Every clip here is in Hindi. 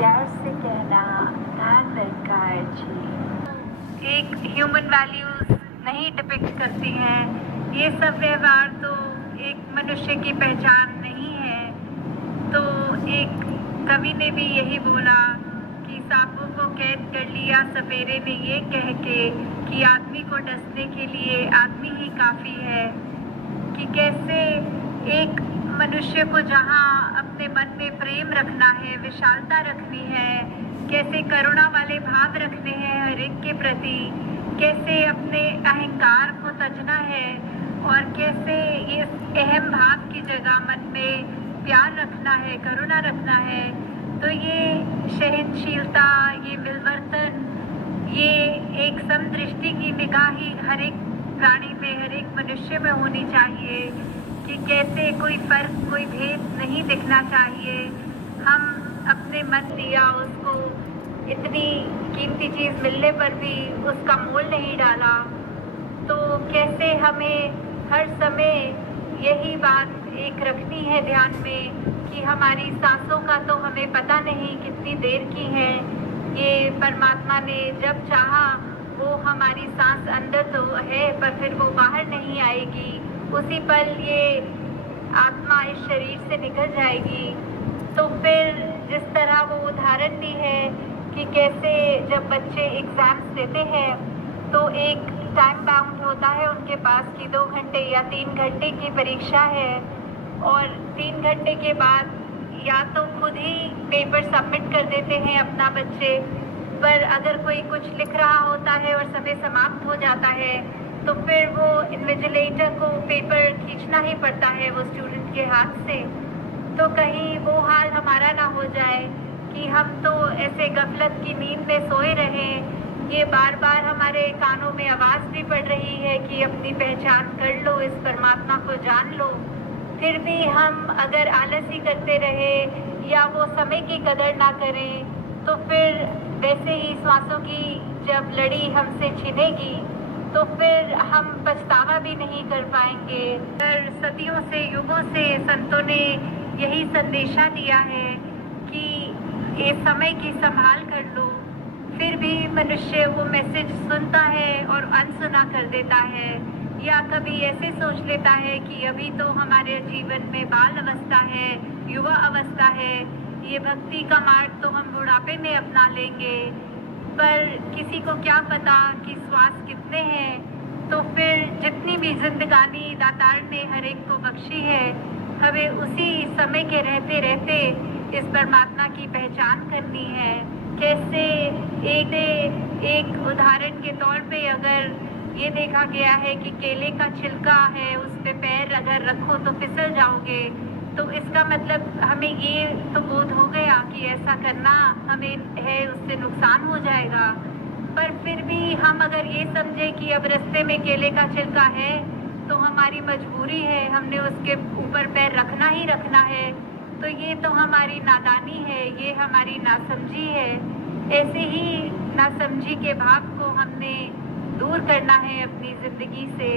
प्यार से कहना ध्यान दरकार जी। एक ह्यूमन वैल्यूज नहीं डिपिक्ट करती हैं। ये सब व्यवहार तो एक मनुष्य की पहचान नहीं है। तो एक कवि ने भी यही बोला कि सांपों को कैद कर लिया सपेरे ने ये कह के कि आदमी को डसने के लिए आदमी ही काफ़ी है। कि कैसे एक मनुष्य को जहाँ अपने मन में प्रेम रखना है, विशालता रखनी है, कैसे करुणा वाले भाव रखने हैं हर एक के प्रति, कैसे अपने अहंकार को तजना है और कैसे इस अहम भाव की जगह मन में प्यार रखना है, करुणा रखना है। तो ये सहनशीलता, ये मिलवर्तन, ये एक समदृष्टि की निगाह ही हर एक प्राणी में, हर एक मनुष्य में होनी चाहिए। कि कैसे कोई फर्क, कोई भेद नहीं दिखना चाहिए। हम अपने मन दिया उसको, इतनी कीमती चीज़ मिलने पर भी उसका मोल नहीं डाला। तो कैसे हमें हर समय यही बात एक रखनी है ध्यान में कि हमारी सांसों का तो हमें पता नहीं कितनी देर की है। ये परमात्मा ने जब चाहा वो हमारी सांस अंदर तो है पर फिर वो बाहर नहीं आएगी, उसी पल ये आत्मा इस शरीर से निकल जाएगी। तो फिर जिस तरह वो उदाहरण भी है कि कैसे जब बच्चे एग्ज़ाम्स देते हैं तो एक टाइम बाउंड होता है उनके पास कि 2 घंटे या 3 घंटे की परीक्षा है और 3 घंटे के बाद या तो खुद ही पेपर सबमिट कर देते हैं अपना बच्चे, पर अगर कोई कुछ लिख रहा होता है और समय समाप्त हो जाता है तो फिर वो इन्विजिलेटर को पेपर खींचना ही पड़ता है वो स्टूडेंट के हाथ से। तो कहीं वो हाल हमारा ना हो जाए कि हम तो ऐसे गफलत की नींद में सोए रहें। ये बार बार हमारे कानों में आवाज़ भी पड़ रही है कि अपनी पहचान कर लो, इस परमात्मा को जान लो। फिर भी हम अगर आलसी करते रहे या वो समय की कदर ना करें तो फिर वैसे ही श्वासों की जब लड़ी हमसे छिनेगी तो फिर हम पछतावा भी नहीं कर पाएंगे। पर सदियों से, युगों से संतों ने यही संदेशा दिया है कि ये समय की संभाल कर लो। फिर भी मनुष्य वो मैसेज सुनता है और अनसुना कर देता है, या कभी ऐसे सोच लेता है कि अभी तो हमारे जीवन में बाल अवस्था है, युवा अवस्था है, ये भक्ति का मार्ग तो हम बुढ़ापे में अपना लेंगे। पर किसी को क्या पता कि श्वास कितने हैं। तो फिर जितनी भी जिंदगानी दातार ने हर एक को बख्शी है, हमें उसी समय के रहते रहते इस परमात्मा की पहचान करनी है। कैसे एक उदाहरण के तौर पे अगर ये देखा गया है कि केले का छिलका है, उस पे पैर अगर रखो तो फिसल जाओगे, तो इसका मतलब हमें ये तो बोध हो गया कि ऐसा करना हमें है, उससे नुकसान हो जाएगा। पर फिर भी हम अगर ये समझे कि अब रास्ते में केले का छिलका है तो हमारी मजबूरी है, हमने उसके ऊपर पैर रखना ही रखना है, तो ये तो हमारी नादानी है, ये हमारी नासमझी है। ऐसे ही नासमझी के भाव को हमने दूर करना है अपनी ज़िंदगी से।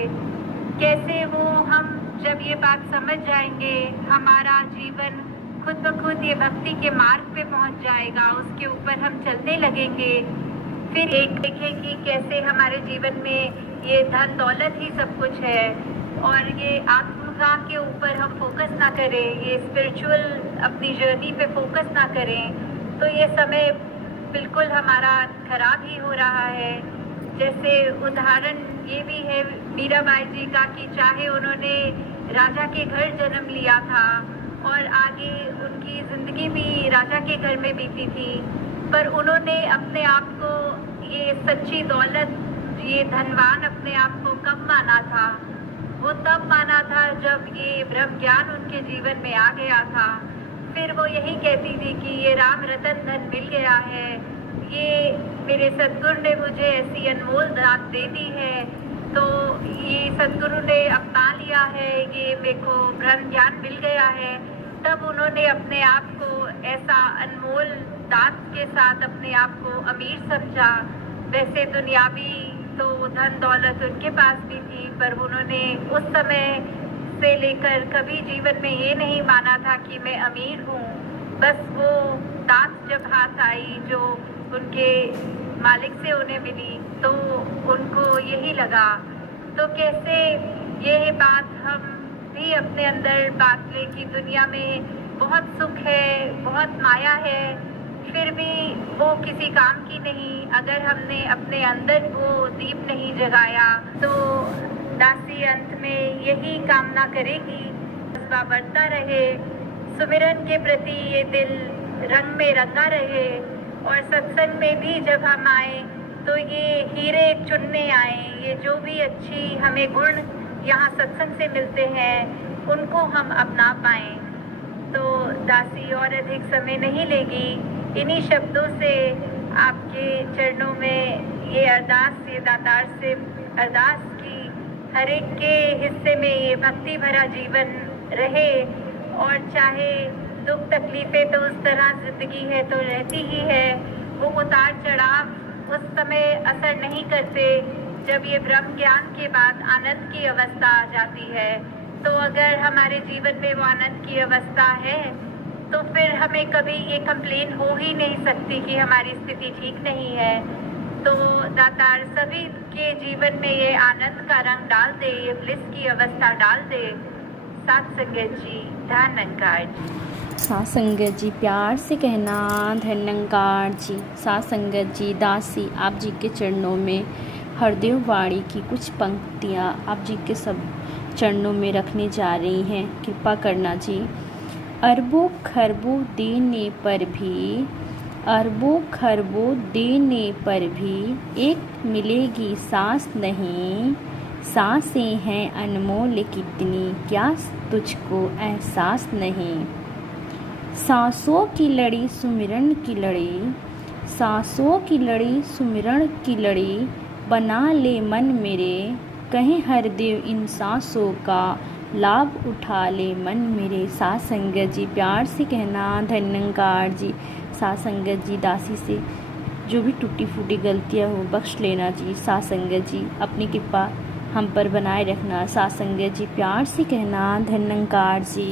कैसे वो हम जब ये बात समझ जाएंगे, हमारा जीवन खुद ब खुद ये भक्ति के मार्ग पे पहुंच जाएगा, उसके ऊपर हम चलने लगेंगे। फिर एक देखें कि कैसे हमारे जीवन में ये धन दौलत ही सब कुछ है और ये आत्मका के ऊपर हम फोकस ना करें, ये स्पिरिचुअल अपनी जर्नी पे फोकस ना करें, तो ये समय बिल्कुल हमारा खराब ही हो रहा है। जैसे उदाहरण ये भी है मीराबाई जी का कि चाहे उन्होंने राजा के घर जन्म लिया था और आगे उनकी ज़िंदगी भी राजा के घर में बीती थी, पर उन्होंने अपने आप को ये सच्ची दौलत, ये धनवान अपने आप को कब माना था? वो तब माना था जब ये ब्रह्म ज्ञान उनके जीवन में आ गया था। फिर वो यही कहती थी कि ये राम रतन धन मिल गया है, ये मेरे सद्गुरु ने मुझे ऐसी अनमोल दात दे दी है, तो ये सद्गुरु ने अपना लिया है, ये मेरे को ब्रह्म ज्ञान मिल गया है। तब उन्होंने अपने आप को ऐसा अनमोल दात के साथ अपने आप को अमीर समझा। वैसे दुनियावी तो धन दौलत उनके पास भी थी, पर उन्होंने उस समय से लेकर कभी जीवन में ये नहीं माना था कि मैं अमीर हूँ। बस वो दात जब हाथ पास आई जो उनके मालिक से उन्हें मिली, तो उनको यही लगा। तो कैसे ये बात हम भी अपने अंदर बात लें कि दुनिया में बहुत सुख है, बहुत माया है, फिर भी वो किसी काम की नहीं अगर हमने अपने अंदर वो दीप नहीं जगाया। तो दासी अंत में यही कामना करेगी, जज्बा बढ़ता रहे, सुमिरन के प्रति ये दिल रंग में रंगा रहे, और सत्संग में भी जब हम आए तो ये हीरे चुनने आए, ये जो भी अच्छी हमें गुण यहाँ सत्संग से मिलते हैं उनको हम अपना पाएं। तो दासी और अधिक समय नहीं लेगी, इन्हीं शब्दों से आपके चरणों में ये अरदास, ये दातार से अरदास की हर एक के हिस्से में ये भक्ति भरा जीवन रहे, और चाहे दुख तकलीफें तो उस तरह जिंदगी है तो रहती ही है, वो उतार चढ़ाव उस समय असर नहीं करते जब ये ब्रह्म ज्ञान के बाद आनंद की अवस्था आ जाती है। तो अगर हमारे जीवन में वो आनंद की अवस्था है तो फिर हमें कभी ये कंप्लेन हो ही नहीं सकती कि हमारी स्थिति ठीक नहीं है। तो दातार सभी के जीवन में ये आनंद का रंग डाल दे, ये ब्लिस की अवस्था डाल दे। सात संगत जी, धन निरंकार जी। सात संगत जी प्यार से कहना धन निरंकार जी। सात संगत जी, दासी आप जी के चरणों में हरदेव वाणी की कुछ पंक्तियाँ आप जी के सब चरणों में रखने जा रही हैं, कृपा करना जी। अरबों खरबों देने पर भी, अरबों खरबों देने पर भी एक मिलेगी सांस नहीं, सांसें हैं अनमोल कितनी क्या तुझको एहसास नहीं। सांसों की लड़ी सुमिरन की लड़ी, सांसों की लड़ी सुमिरन की लड़ी, बना ले मन मेरे, कहीं हरदेव इन सांसों का लाभ उठा ले मन मेरे। सात संगत जी प्यार से कहना धन निरंकार जी। सात संगत जी दासी से जो भी टूटी फूटी गलतियाँ हो बख्श लेना जी। सात संगत जी अपनी कृपा हम पर बनाए रखना। सात संगत जी प्यार से कहना धन निरंकार जी।